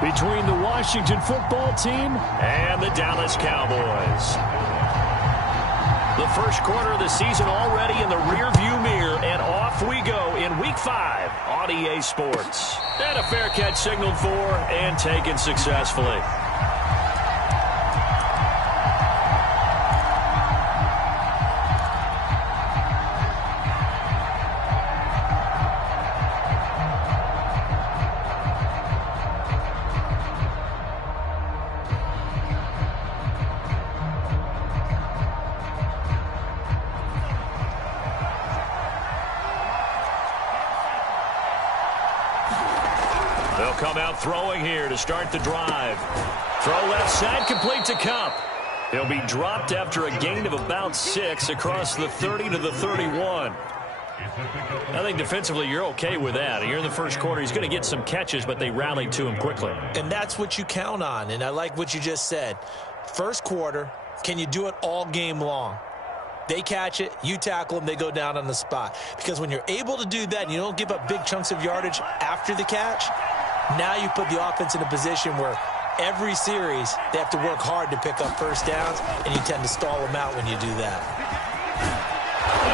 between the Washington football team and the Dallas Cowboys. The first quarter of the season already in the rearview mirror, and off we go in Week 5 on EA Sports. And a fair catch signaled for and taken successfully. They'll come out throwing here to start the drive. Throw left side, complete to Cup. He'll be dropped after a gain of about 6 across the 30 to the 31. I think defensively you're okay with that. You're in the first quarter. He's going to get some catches, but they rallied to him quickly. And that's what you count on, and I like what you just said. First quarter, can you do it all game long? They catch it, you tackle them, they go down on the spot. Because when you're able to do that and you don't give up big chunks of yardage after the catch, now you put the offense in a position where every series they have to work hard to pick up first downs, and you tend to stall them out when you do that.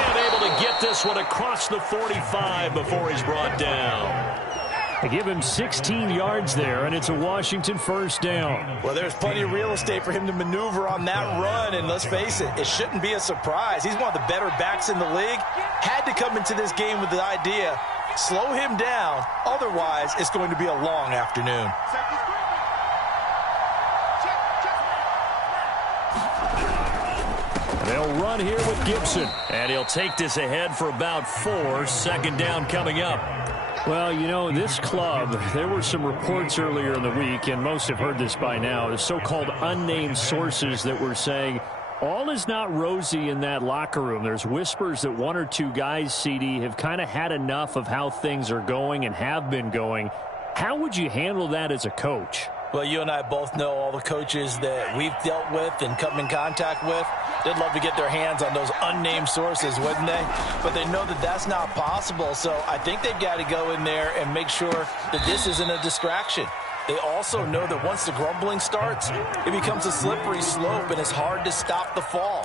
And able to get this one across the 45 before he's brought down. They give him 16 yards there, and it's a Washington first down. Well, there's plenty of real estate for him to maneuver on that run, and let's face it, it shouldn't be a surprise. He's one of the better backs in the league. Had to come into this game with the idea, slow him down, otherwise it's going to be a long afternoon. They'll run here with Gibson. And he'll take this ahead for about 4. Second down coming up. Well, you know, this club, there were some reports earlier in the week, and most have heard this by now, the so-called unnamed sources that were saying all is not rosy in that locker room. There's whispers that 1 or 2 guys, CD, have kind of had enough of how things are going and have been going. How would you handle that as a coach? Well, you and I both know all the coaches that we've dealt with and come in contact with. They'd love to get their hands on those unnamed sources, wouldn't they? But they know that that's not possible, so I think they've got to go in there and make sure that this isn't a distraction. They also know that once the grumbling starts, it becomes a slippery slope, and it's hard to stop the fall.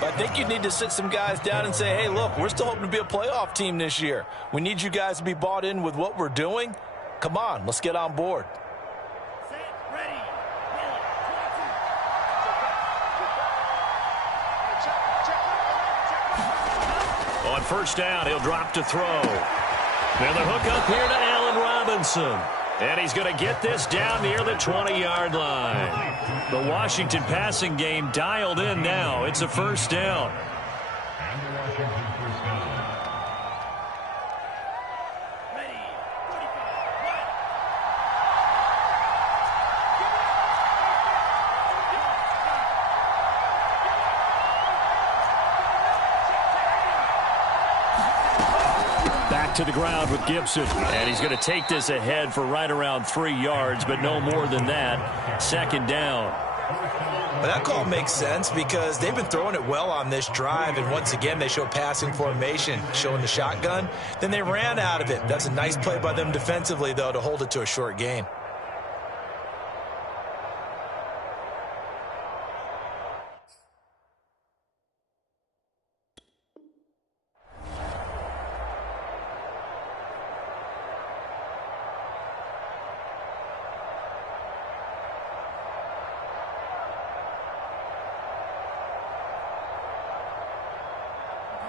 But I think you need to sit some guys down and say, hey, look, we're still hoping to be a playoff team this year. We need you guys to be bought in with what we're doing. Come on, let's get on board. On first down, he'll drop to throw. Now the hook up here to Allen Robinson. And he's going to get this down near the 20-yard line. The Washington passing game dialed in now. It's a first down. To the ground with Gibson. And he's going to take this ahead for right around 3 yards, but no more than that. Second down. But that call makes sense because they've been throwing it well on this drive, and once again they show passing formation, showing the shotgun. Then they ran out of it. That's a nice play by them defensively, though, to hold it to a short gain.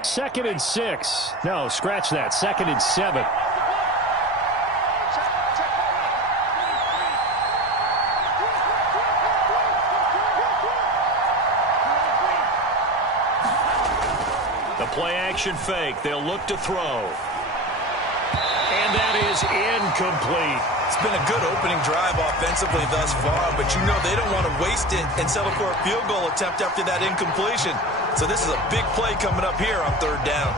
Second and 6. No, scratch that. Second and 7. The play action fake. They'll look to throw. And that is incomplete. It's been a good opening drive offensively thus far, but you know they don't want to waste it and settle for a field goal attempt after that incompletion. So this is a big play coming up here on third down.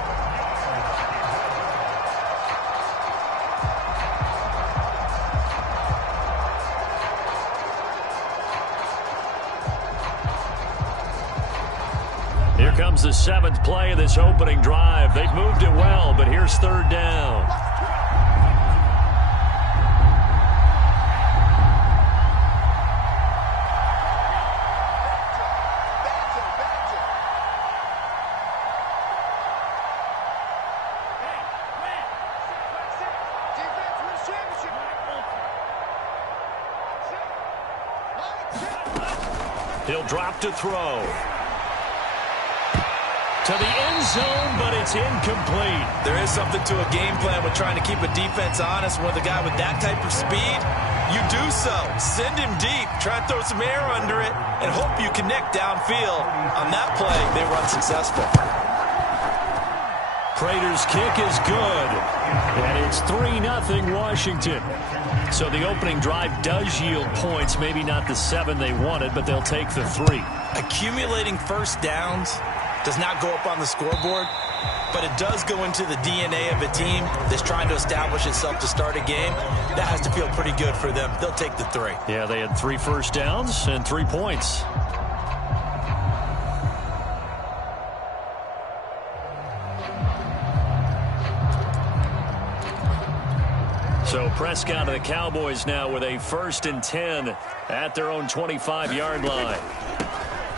Here comes the 7th play of this opening drive. They've moved it well, but here's third down. He'll drop to throw. To the end zone, but it's incomplete. There is something to a game plan with trying to keep a defense honest. With a guy with that type of speed, you do so. Send him deep. Try and throw some air under it and hope you connect downfield. On that play, they were unsuccessful. Prater's kick is good. And it's 3-0 Washington. So the opening drive does yield points. Maybe not the 7 they wanted, but they'll take the 3. Accumulating first downs does not go up on the scoreboard, but it does go into the DNA of a team that's trying to establish itself to start a game. That has to feel pretty good for them. They'll take the 3. Yeah, they had 3 first downs and 3 points. So Prescott of the Cowboys now with a 1st and 10 at their own 25-yard line.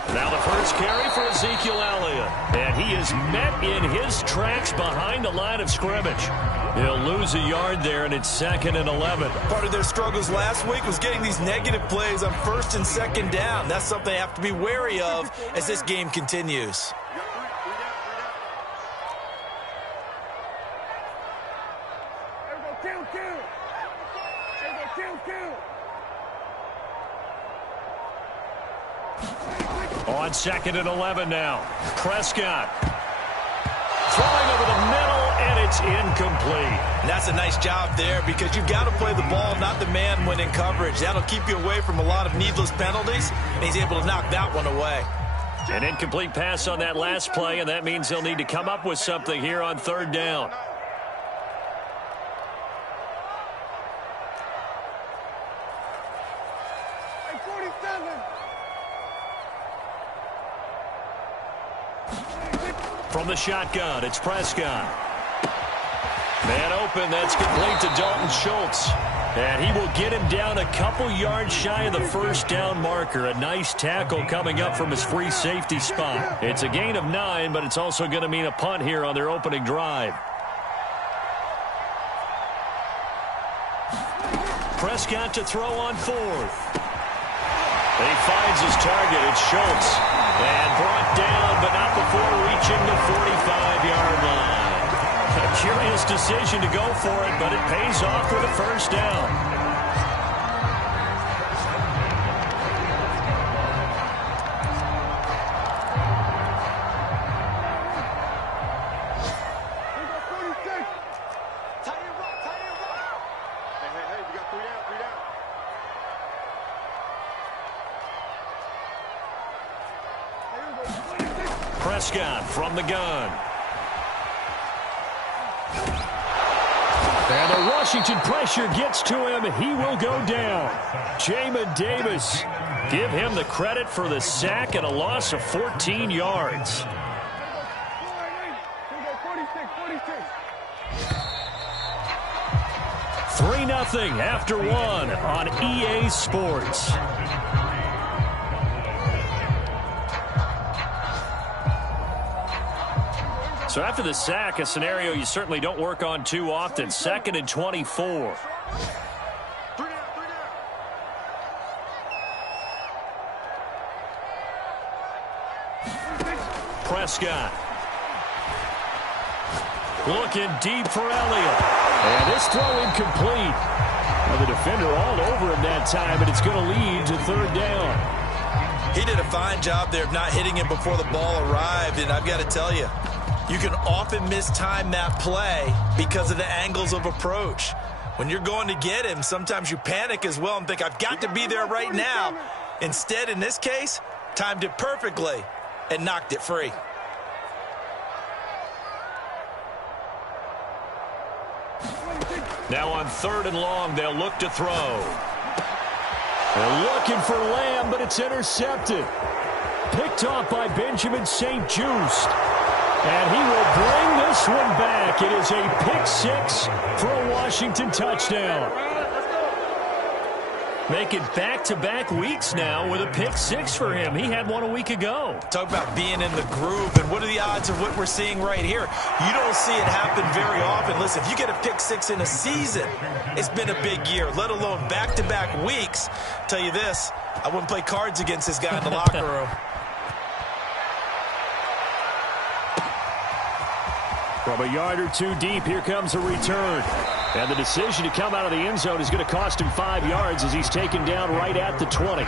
Now the first carry for Ezekiel Elliott. And he is met in his tracks behind the line of scrimmage. He'll lose a yard there, and it's 2nd and 11. Part of their struggles last week was getting these negative plays on 1st and 2nd down. That's something they have to be wary of as this game continues. On 2nd and 11 now. Prescott throwing over the middle, and it's incomplete. And that's a nice job there because you've got to play the ball, not the man when in coverage. That'll keep you away from a lot of needless penalties, and he's able to knock that one away. An incomplete pass on that last play, and that means they'll need to come up with something here on 3rd down. From the shotgun, it's Prescott. Man open, that's complete to Dalton Schultz. And he will get him down a couple yards shy of the 1st down marker. A nice tackle coming up from his free safety spot. It's a gain of 9, but it's also going to mean a punt here on their opening drive. Prescott to throw on 4th. He finds his target. It's Schultz. And brought down, but not before reaching the 45-yard line. A curious decision to go for it, but it pays off with a 1st down. Prescott from the gun. And the Washington pressure gets to him. He will go down. Jamin Davis, give him the credit for the sack and a loss of 14 yards. Three 3-0 after 1 on EA Sports. So after the sack, a scenario you certainly don't work on too often. 2nd and 24. Prescott. Looking deep for Elliott. And this throw incomplete. Well, the defender all over him that time, but it's going to lead to 3rd down. He did a fine job there of not hitting him before the ball arrived, and I've got to tell you, you can often mistime that play because of the angles of approach. When you're going to get him, sometimes you panic as well and think, I've got to be there right now. Instead, in this case, timed it perfectly and knocked it free. Now on 3rd and long, they'll look to throw. They're looking for Lamb, but it's intercepted. Picked off by Benjamin St-Juste. And he will bring this one back. It is a pick 6 for a Washington touchdown. Make it back-to-back weeks now with a pick 6 for him. He had one a week ago. Talk about being in the groove, and what are the odds of what we're seeing right here? You don't see it happen very often. Listen, if you get a pick 6 in a season, it's been a big year, let alone back-to-back weeks. Tell you this, I wouldn't play cards against this guy in the locker room. From a yard or two deep, here comes a return. And the decision to come out of the end zone is going to cost him 5 yards as he's taken down right at the 20.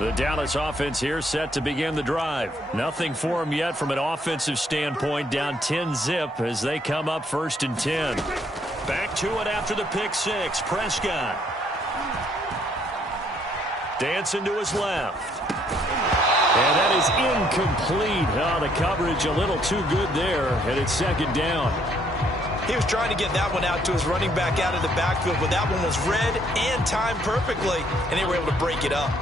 The Dallas offense here set to begin the drive. Nothing for them yet from an offensive standpoint, down 10-zip as they come up 1st and 10. Back to it after the pick six. Prescott. Dancing to his left. And that is incomplete. Oh, the coverage a little too good there, and it's 2nd down. He was trying to get that one out to his running back out of the backfield, but that one was read and timed perfectly, and they were able to break it up.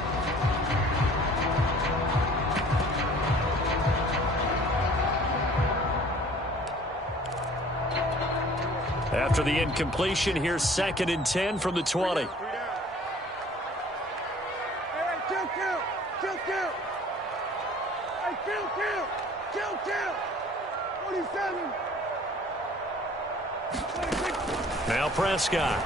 After the incompletion, here's 2nd and 10 from the 20. Now Prescott.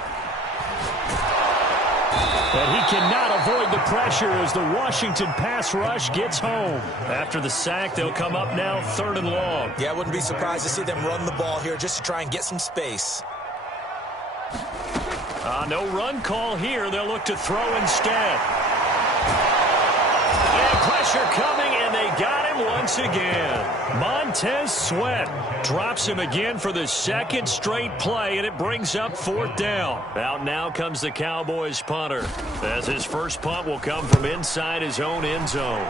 And he cannot avoid the pressure as the Washington pass rush gets home. After the sack, they'll come up now 3rd and long. Yeah, I wouldn't be surprised to see them run the ball here just to try and get some space. No run call here. They'll look to throw instead. And pressure coming, and they got him once again. Montez Sweat drops him again for the 2nd straight play, and it brings up 4th down. Out now comes the Cowboys punter, as his first punt will come from inside his own end zone.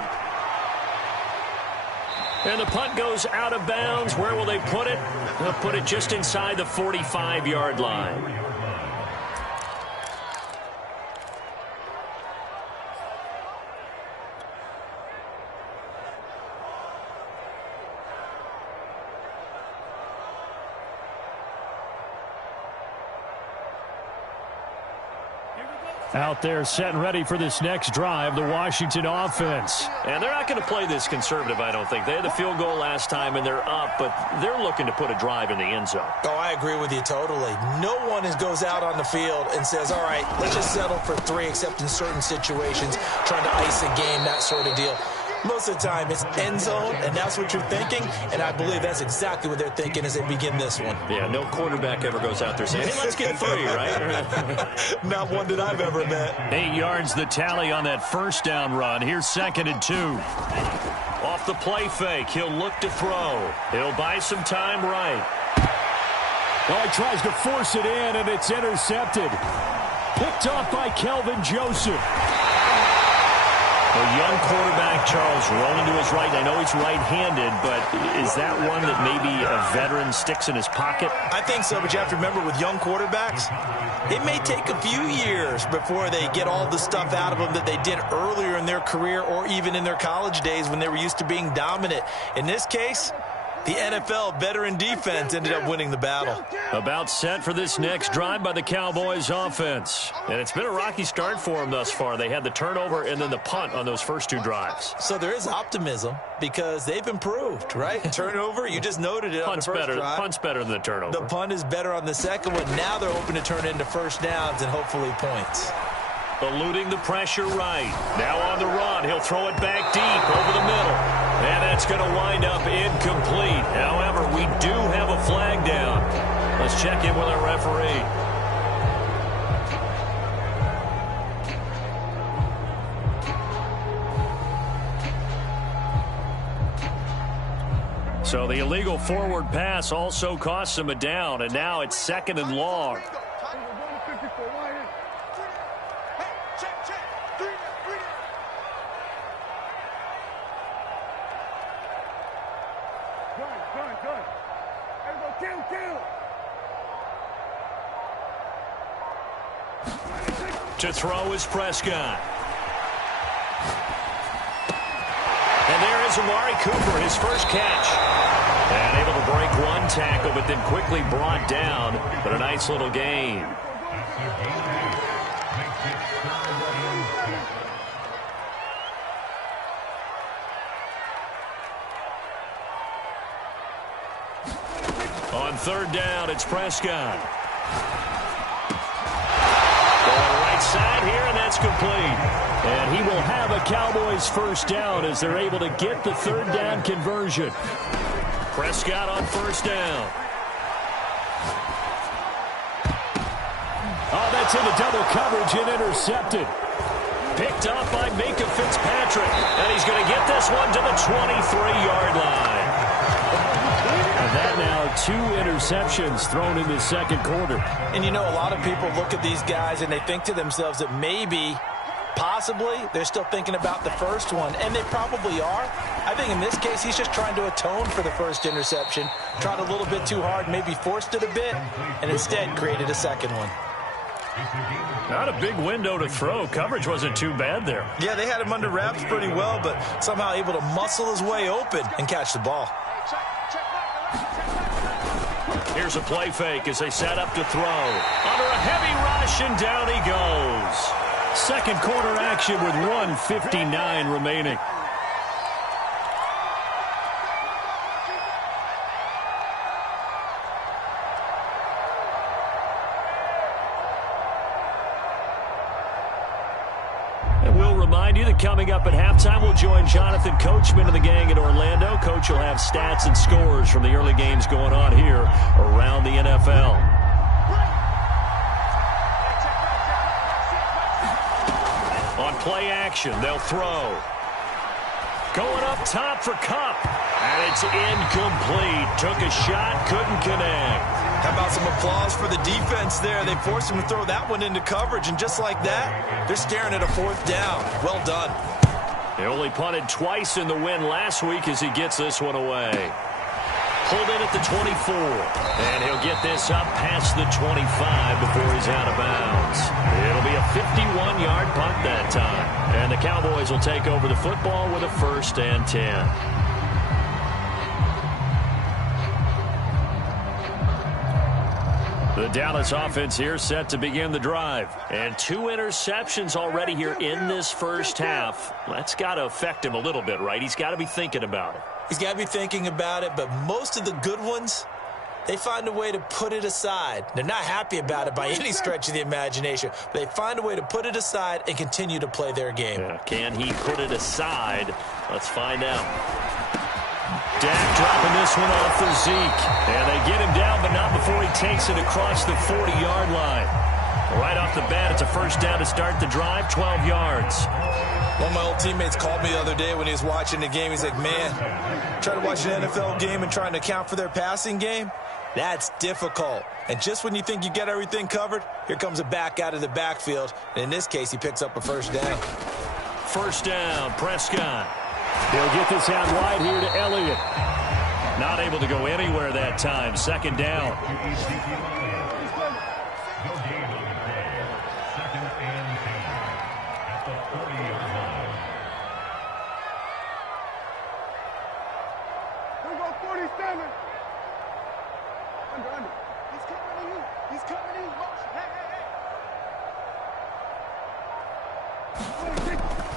And the punt goes out of bounds. Where will they put it? They'll put it just inside the 45-yard line. Out there set and ready for this next drive, the Washington offense. And they're not going to play this conservative, I don't think. They had the field goal last time, and they're up, but they're looking to put a drive in the end zone. Oh, I agree with you totally. No one goes out on the field and says, all right, let's just settle for 3, except in certain situations, trying to ice a game, that sort of deal. Most of the time, it's end zone, and that's what you're thinking, and I believe that's exactly what they're thinking as they begin this one. Yeah, no quarterback ever goes out there saying, hey, let's get 3, right? Not one that I've ever met. 8 yards the tally on that 1st down run. Here's 2nd and 2. Off the play fake, he'll look to throw. He'll buy some time right. Well, he tries to force it in, and it's intercepted. Picked off by Kelvin Joseph. A young quarterback, Charles, rolling to his right. I know he's right-handed, but is that one that maybe a veteran sticks in his pocket? I think so, but you have to remember with young quarterbacks, it may take a few years before they get all the stuff out of them that they did earlier in their career or even in their college days when they were used to being dominant. In this case, the NFL veteran defense ended up winning the battle. About set for this next drive by the Cowboys offense. And it's been a rocky start for them thus far. They had the turnover and then the punt on those first 2 drives. So there is optimism because they've improved, right? Turnover, you just noted it on the first drive. Punt's better than the turnover. The punt is better on the second one. Now they're hoping to turn into first downs and hopefully points. Eluding the pressure right. Now on the run. He'll throw it back deep over the middle. And that's going to wind up incomplete. However, we do have a flag down. Let's check in with our referee. So the illegal forward pass also costs him a down, and now it's 2nd and long. To throw is Prescott. And there is Amari Cooper, his first catch. And able to break one tackle, but then quickly brought down. But a nice little gain. On 3rd down, it's Prescott. Side here, and that's complete. And he will have a Cowboys first down as they're able to get the 3rd down conversion. Prescott on 1st down. Oh, that's into double coverage and intercepted. Picked up by Minka Fitzpatrick. one to the 23-yard line. And that now 2 interceptions thrown in the second quarter. And, you know, a lot of people look at these guys and they think to themselves that maybe, possibly, they're still thinking about the first one. And they probably are. I think in this case, he's just trying to atone for the first interception. Tried a little bit too hard, maybe forced it a bit, and instead created a second one. Not a big window to throw. Coverage wasn't too bad there. Yeah, they had him under wraps pretty well, but somehow able to muscle his way open and catch the ball. Here's a play fake as they set up to throw. Under a heavy rush, and down he goes. Second quarter action with 1:59 remaining. Remind you that coming up at halftime, we'll join Jonathan Coachman and the gang in Orlando. Coach will have stats and scores from the early games going on here around the NFL. On play action, they'll throw. Going up top for Kupp. And it's incomplete. Took a shot, couldn't connect. How about some applause for the defense there? They forced him to throw that one into coverage, and just like that, they're staring at a fourth down. Well done. They only punted twice in the win last week as he gets this one away. Pulled in at the 24. And he'll get this up past the 25 before he's out of bounds. It'll be a 51-yard punt that time. And the Cowboys will take over the football with a 1st and 10. The Dallas offense here set to begin the drive. And 2 interceptions already here in this first half. That's got to affect him a little bit, right? He's got to be thinking about it. He's got to be thinking about it, but most of the good ones, they find a way to put it aside. They're not happy about it by any stretch of the imagination. But they find a way to put it aside and continue to play their game. Yeah, can he put it aside? Let's find out. Dak dropping this one off for Zeke. And they get him down, but not before he takes it across the 40-yard line. Right off the bat, it's a 1st down to start the drive, 12 yards. One of my old teammates called me the other day when he was watching the game. He's like, man, trying to watch an NFL game and trying to account for their passing game, that's difficult. And just when you think you get everything covered, here comes a back out of the backfield. And in this case, he picks up a 1st down. 1st down, Prescott. He'll get this out wide here to Elliott. Not able to go anywhere that time. 2nd down.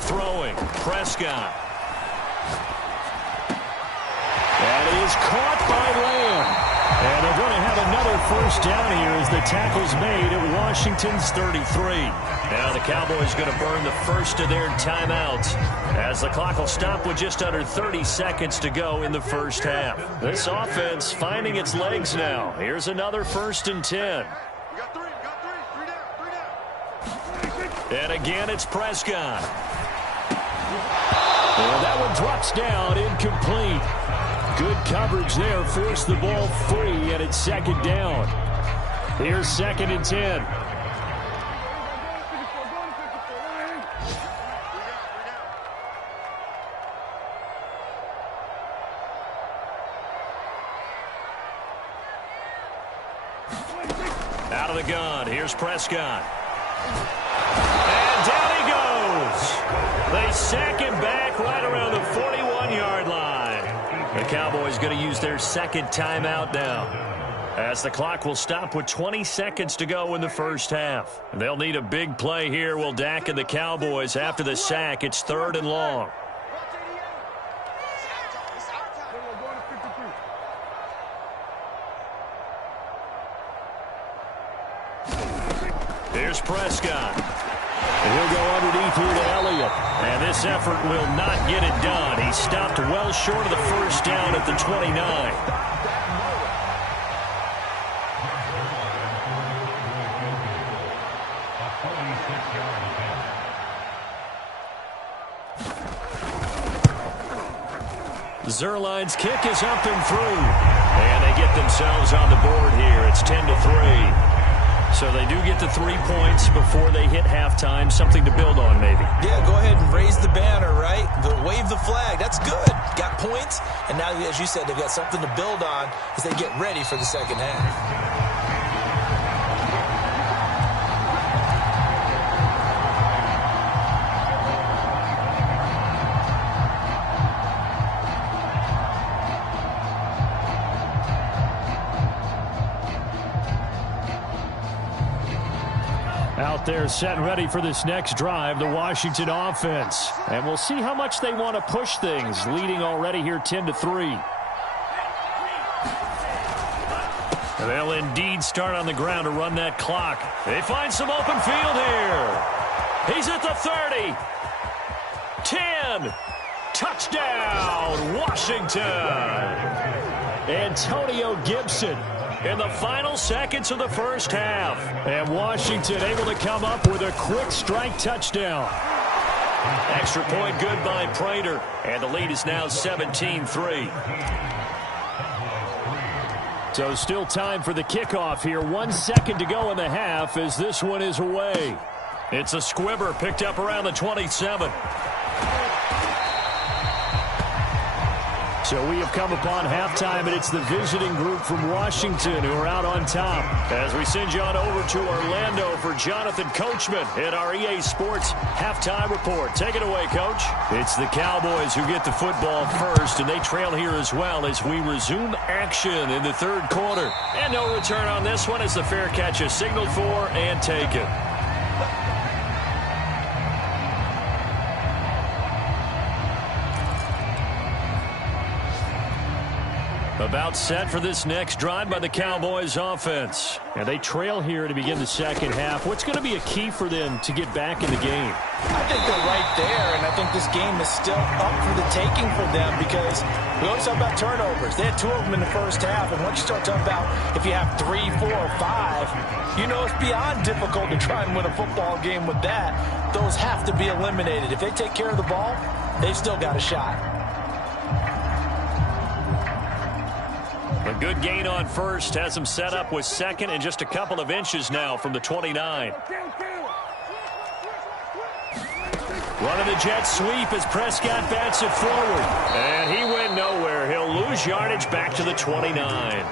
Throwing, Prescott. That is caught by Lamb. And they're going to have another 1st down here as the tackle's made at Washington's 33. Now the Cowboys going to burn the first of their timeouts as the clock will stop with just under 30 seconds to go in the first half. This offense finding its legs now. Here's another 1st and 10. And again, it's Prescott. And that one drops down, incomplete. Good coverage there, forced the ball free, and it's 2nd down. Here's 2nd and 10. Out of the gun, here's Prescott. And down he goes. They sack him back right around the 41-yard line. The Cowboys going to use their 2nd timeout now, as the clock will stop with 20 seconds to go in the first half. They'll need a big play here, will Dak and the Cowboys. After the sack, it's 3rd and long. Here's Prescott. And he'll go underneath here to Elliott. And this effort will not get it done. He stopped well short of the 1st down at the 29. Zerline's kick is up and through. And they get themselves on the board here. It's 10-3. So they do get the 3 points before they hit halftime. Something to build on, maybe. Yeah, go ahead and raise the banner, right? Wave the flag. That's good. Got points. And now, as you said, they've got something to build on as they get ready for the second half. Out there set and ready for this next drive, the Washington offense. And we'll see how much they want to push things, leading already here 10-3. They'll indeed start on the ground to run that clock. They find some open field here. He's at the 30. 10. Touchdown, Washington. Antonio Gibson in the final seconds of the first half. And Washington able to come up with a quick strike touchdown. Extra point good by Prater. And the lead is now 17-3. So still time for the kickoff here. 1 second to go in the half as this one is away. It's a squibber picked up around the 27. So we have come upon halftime, and it's the visiting group from Washington who are out on top. As we send you on over to Orlando for Jonathan Coachman in our EA Sports Halftime Report. Take it away, Coach. It's the Cowboys who get the football first, and they trail here as well as we resume action in the third quarter. And no return on this one as the fair catch is signaled for and taken. About set for this next drive by the Cowboys offense. And they trail here to begin the second half. What's going to be a key for them to get back in the game? I think they're right there, and I think this game is still up for the taking for them because we always talk about turnovers. They had 2 of them in the first half, and once you start talking about if you have 3, 4, or 5, you know it's beyond difficult to try and win a football game with that. Those have to be eliminated. If they take care of the ball, they've still got a shot. A good gain on first has him set up with second and just a couple of inches now from the 29. Running the jet sweep as Prescott bats it forward. And he went nowhere. He'll lose yardage back to the 29.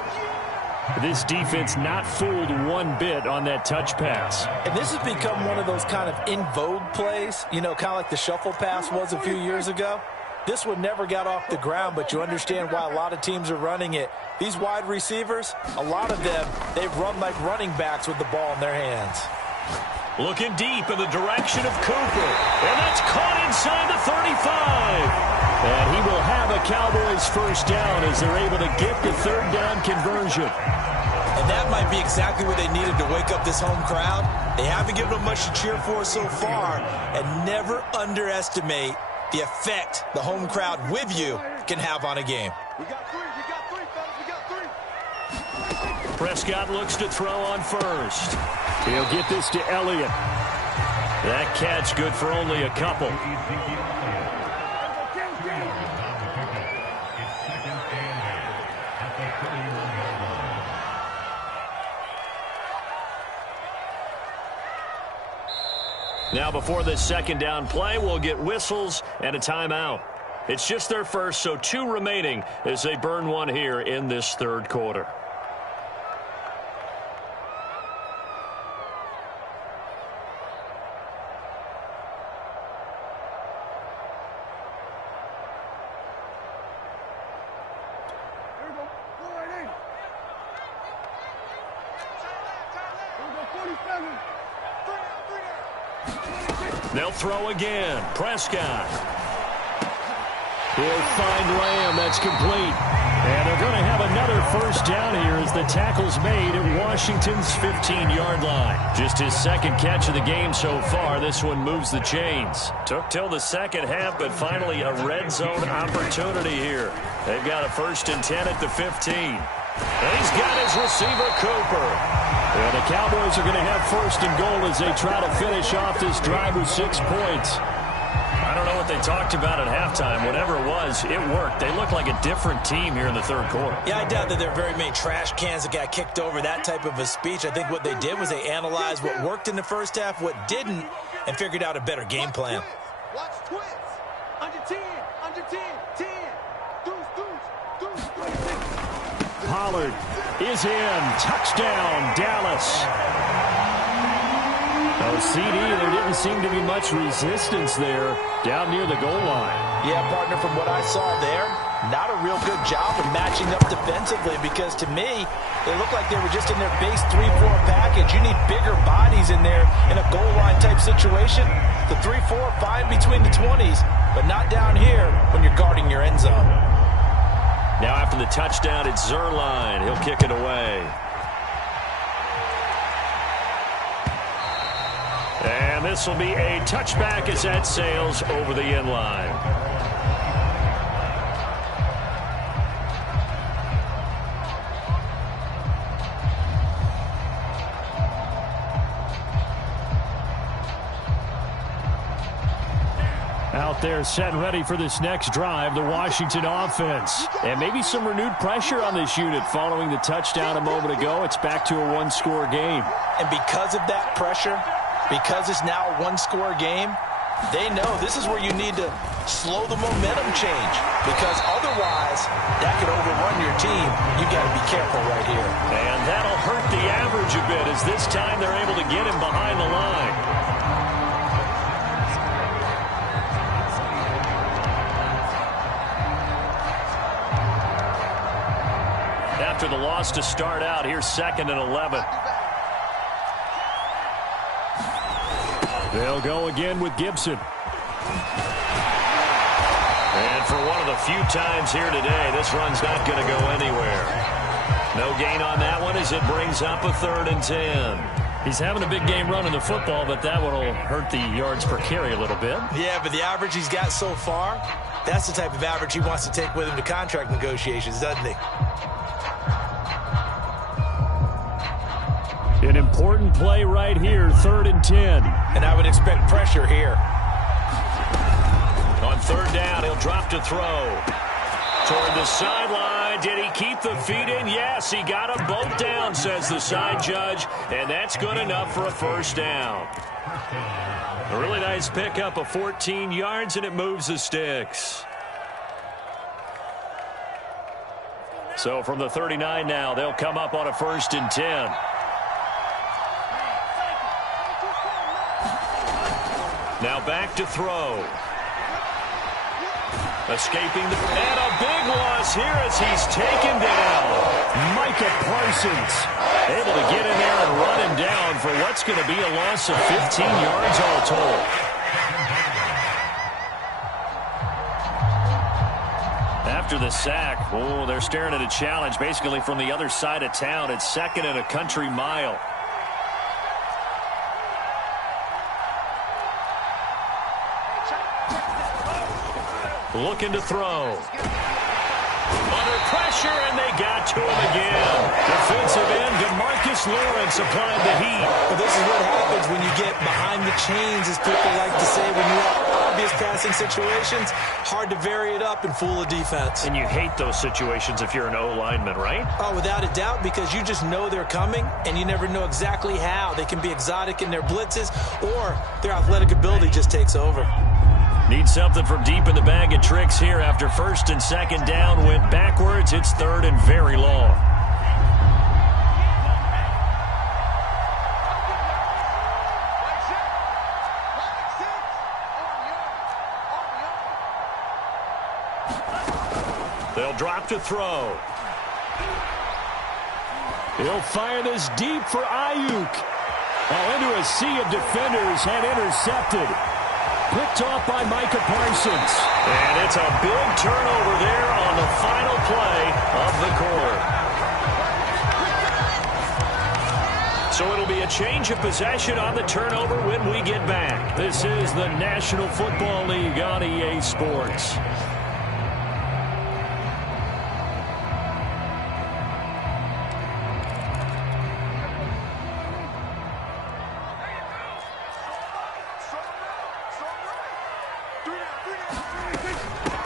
This defense not fooled one bit on that touch pass. And this has become one of those kind of in vogue plays, you know, kind of like the shuffle pass was a few years ago. This one never got off the ground, but you understand why a lot of teams are running it. These wide receivers, a lot of them, they run like running backs with the ball in their hands. Looking deep in the direction of Cooper. And that's caught inside the 35. And he will have a Cowboys first down as they're able to get the third down conversion. And that might be exactly what they needed to wake up this home crowd. They haven't given them much to cheer for so far. And never underestimate the effect the home crowd with you can have on a game. We got three, fellas. We got 3. Prescott looks to throw on first. He'll get this to Elliott. That catch good for only a couple. Now before this second down play, we'll get whistles and a timeout. It's just their first, so 2 remaining as they burn one here in this third quarter. They'll throw again. Prescott. He'll find Lamb. That's complete. And they're going to have another first down here as the tackle's made at Washington's 15-yard line. Just his second catch of the game so far. This one moves the chains. Took till the second half, but finally a red zone opportunity here. They've got a 1st and 10 at the 15. And he's got his receiver, Cooper. And the Cowboys are going to have 1st and goal as they try to finish off this drive with 6 points. I don't know what they talked about at halftime, whatever it was, it worked. They looked like a different team here in the third quarter. Yeah, I doubt that there are very many trash cans that got kicked over, that type of a speech. I think what they did was they analyzed what worked in the first half, what didn't, and figured out a better game plan. Watch twins. Under 10, under 10, 10. Deuce. Pollard is in. Touchdown, Dallas. Oh, CD, there didn't seem to be much resistance there down near the goal line. Yeah, partner, from what I saw there, not a real good job of matching up defensively because to me, they looked like they were just in their base 3-4 package. You need bigger bodies in there in a goal line type situation. The 3-4, fine between the 20s, but not down here when you're guarding your end zone. Now after the touchdown, it's Zerline. He'll kick it away. And this will be a touchback as that sails over the end line. Out there set and ready for this next drive, the Washington offense. And maybe some renewed pressure on this unit following the touchdown a moment ago. It's back to a one-score game. And because of that pressure, because it's now a one-score game, they know this is where you need to slow the momentum change because otherwise that could overrun your team. You got to be careful right here. And that'll hurt the average a bit as this time they're able to get him behind the line. After the loss to start out, here's 2nd and 11. They'll go again with Gibson. And for one of the few times here today, this run's not going to go anywhere. No gain on that one as it brings up a 3rd and 10. He's having a big game running the football, but that one will hurt the yards per carry a little bit. Yeah, but the average he's got so far, that's the type of average he wants to take with him to contract negotiations, doesn't he? An important play right here, 3rd and 10. And I would expect pressure here. On 3rd down, he'll drop to throw. Toward the sideline. Did he keep the feet in? Yes, he got them both down, says the side judge. And that's good enough for a 1st down. A really nice pickup of 14 yards, and it moves the sticks. So from the 39 now, they'll come up on a 1st and 10. Now back to throw. Escaping the... And a big loss here as he's taken down. Micah Parsons able to get in there and run him down for what's going to be a loss of 15 yards all told. After the sack, oh, they're staring at a challenge basically from the other side of town. It's 2nd and a country mile. Looking to throw. Under pressure, and they got to him again. Defensive end, DeMarcus Lawrence applied the heat. Well, this is what happens when you get behind the chains, as people like to say, when you have obvious passing situations. Hard to vary it up and fool a defense. And you hate those situations if you're an O-lineman, right? Oh, without a doubt, because you just know they're coming, and you never know exactly how. They can be exotic in their blitzes, or their athletic ability just takes over. Need something from deep in the bag of tricks here after 1st and 2nd down. Went backwards. It's 3rd and very long. They'll drop to throw. He'll fire this deep for Ayuk. Into a sea of defenders and intercepted. Picked off by Micah Parsons. And it's a big turnover there on the final play of the quarter. So it'll be a change of possession on the turnover when we get back. This is the National Football League on EA Sports.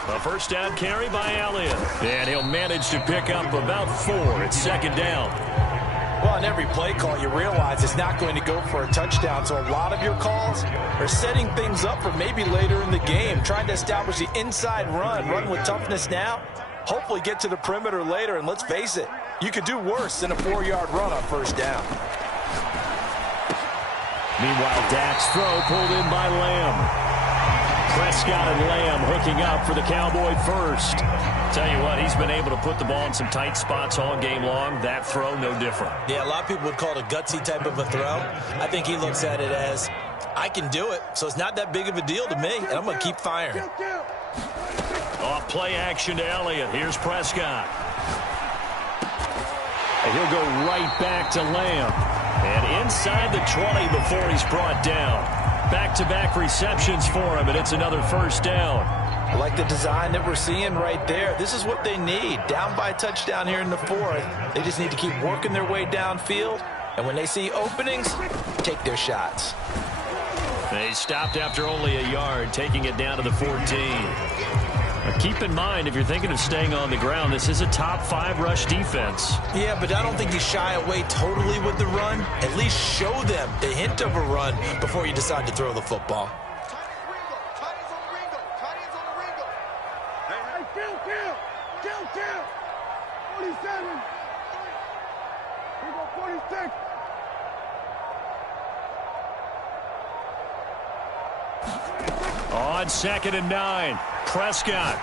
A first down carry by Elliott. And he'll manage to pick up about 4. It's second down. Well, on every play call, you realize it's not going to go for a touchdown. So a lot of your calls are setting things up for maybe later in the game, trying to establish the inside run with toughness now, hopefully get to the perimeter later. And let's face it, you could do worse than a 4-yard run on first down. Meanwhile, Dak's throw pulled in by Lamb. Prescott and Lamb hooking up for the Cowboy first. Tell you what, he's been able to put the ball in some tight spots all game long. That throw, no different. Yeah, a lot of people would call it a gutsy type of a throw. I think he looks at it as, I can do it, so it's not that big of a deal to me, and I'm going to keep firing. Off play action to Elliott. Here's Prescott. And he'll go right back to Lamb. And inside the 20 before he's brought down. Back-to-back receptions for him, and it's another first down. I like the design that we're seeing right there. This is what they need. Down by a touchdown here in the 4th. They just need to keep working their way downfield. And when they see openings, take their shots. They stopped after only a yard, taking it down to the 14. Now keep in mind, if you're thinking of staying on the ground, this is a top 5 rush defense. Yeah, but I don't think you shy away totally with the run. At least show them the hint of a run before you decide to throw the football. Kill. 47. We go 46. On 2nd and 9, Prescott.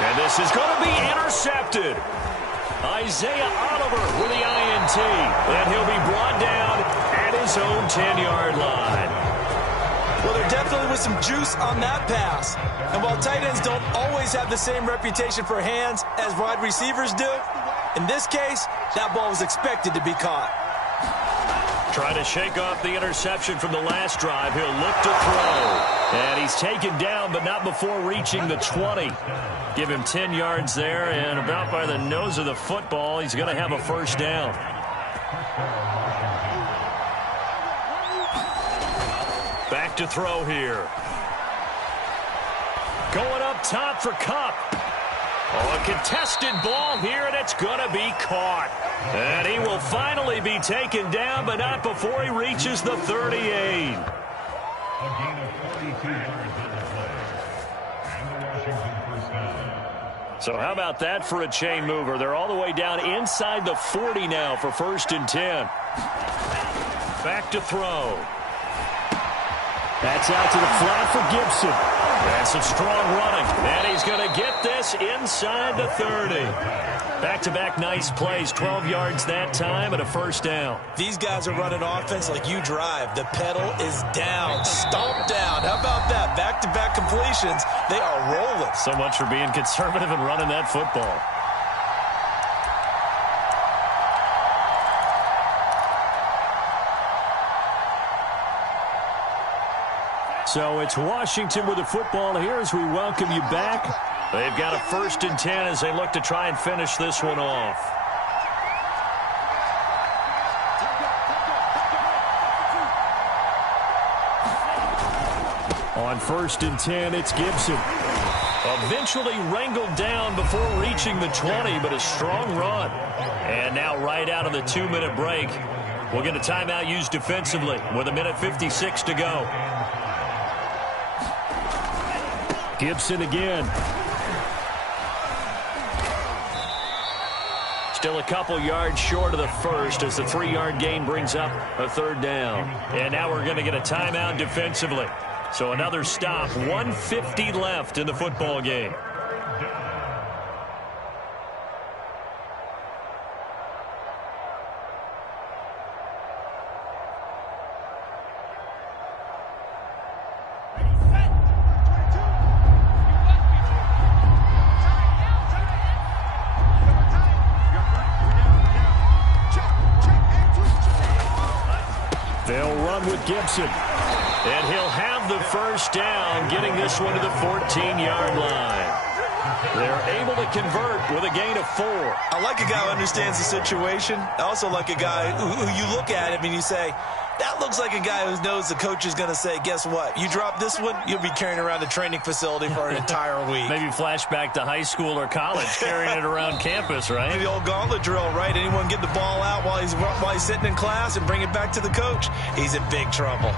And this is going to be intercepted. Isaiah Oliver with the INT. And he'll be brought down at his own 10-yard line. Well, there definitely was some juice on that pass. And while tight ends don't always have the same reputation for hands as wide receivers do, in this case, that ball was expected to be caught. Trying to shake off the interception from the last drive. He'll look to throw. And he's taken down, but not before reaching the 20. Give him 10 yards there, and about by the nose of the football, he's going to have a first down. Back to throw here. Going up top for Kupp. Oh, a contested ball here, and it's going to be caught. And he will finally be taken down, but not before he reaches the 38. A gain of 42 yards on the play. And the Washington first down. So how about that for a chain mover? They're all the way down inside the 40 now for 1st and 10. Back to throw. That's out to the flat for Gibson. That's some strong running. And he's going to get this inside the 30. Back-to-back nice plays, 12 yards that time and a first down. These guys are running offense like you drive. The pedal is down, stomped down. How about that? Back-to-back completions. They are rolling. So much for being conservative and running that football. So it's Washington with the football here as we welcome you back. They've got a 1st and 10 as they look to try and finish this one off. On 1st and 10, it's Gibson. Eventually wrangled down before reaching the 20, but a strong run. And now right out of the 2-minute break, we'll get a timeout used defensively with 1:56 to go. Gibson again. Still a couple yards short of the first as the 3-yard gain brings up a 3rd down. And now we're going to get a timeout defensively. So another stop, 1:50 left in the football game. They'll run with Gibson. And he'll have the first down, getting this one to the 14-yard line. They're able to convert with a gain of 4. I like a guy who understands the situation. I also like a guy who you look at him and you say, That looks like a guy who knows the coach is going to say, guess what? You drop this one, you'll be carrying around the training facility for an entire week. Maybe flashback to high school or college, carrying it around campus, right? The old gauntlet drill, right? Anyone get the ball out while he's sitting in class and bring it back to the coach? He's in big trouble.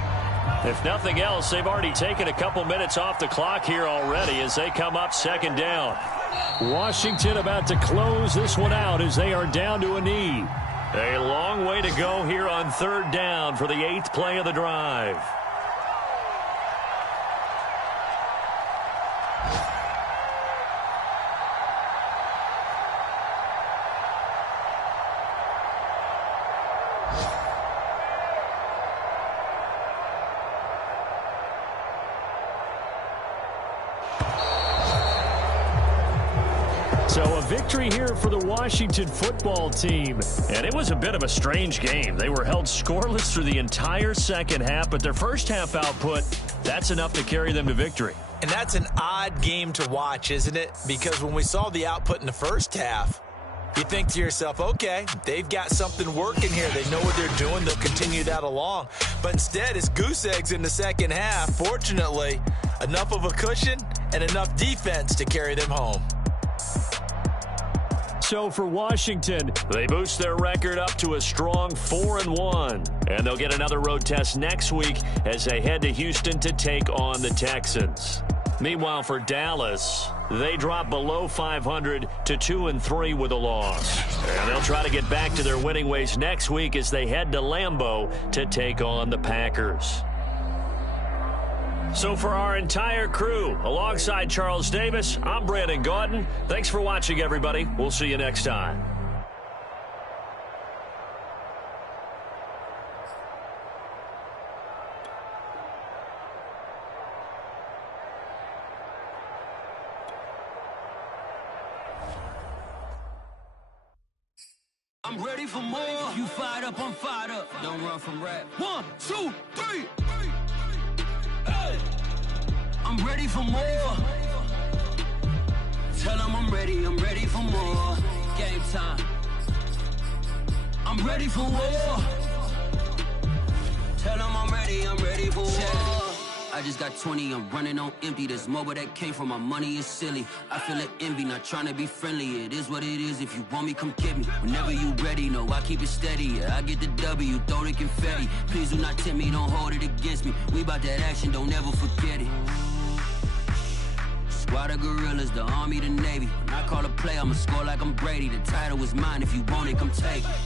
If nothing else, they've already taken a couple minutes off the clock here already as they come up second down. Washington about to close this one out as they are down to a knee. A long way to go here on third down for the 8th play of the drive. So a victory here for the Washington football team. And it was a bit of a strange game. They were held scoreless through the entire second half, but their first half output, that's enough to carry them to victory. And that's an odd game to watch, isn't it? Because when we saw the output in the first half, you think to yourself, okay, they've got something working here. They know what they're doing. They'll continue that along. But instead, it's goose eggs in the second half. Fortunately, enough of a cushion and enough defense to carry them home. So for Washington, they boost their record up to a strong 4-1. And they'll get another road test next week as they head to Houston to take on the Texans. Meanwhile, for Dallas, they drop below 500 to 2-3 with a loss. And they'll try to get back to their winning ways next week as they head to Lambeau to take on the Packers. So for our entire crew, alongside Charles Davis, I'm Brandon Gaudin. Thanks for watching, everybody. We'll see you next time. I'm ready for more. If you fired up, I'm fired up. Don't run from rap. 1, 2, 3. Hey. I'm ready for more. Tell them I'm ready for more. Game time. I'm ready for war. Tell them I'm ready for war. I just got 20, I'm running on empty. This mobile that came from my money is silly. I feel it envy, not trying to be friendly. It is what it is, if you want me, come get me. Whenever you ready, no, I keep it steady. Yeah, I get the W, throw the confetti. Please do not tempt me, don't hold it against me. We about that action, don't ever forget it. Squad of gorillas, the army, the navy. When I call a play, I'ma score like I'm Brady. The title is mine, if you want it, come take it.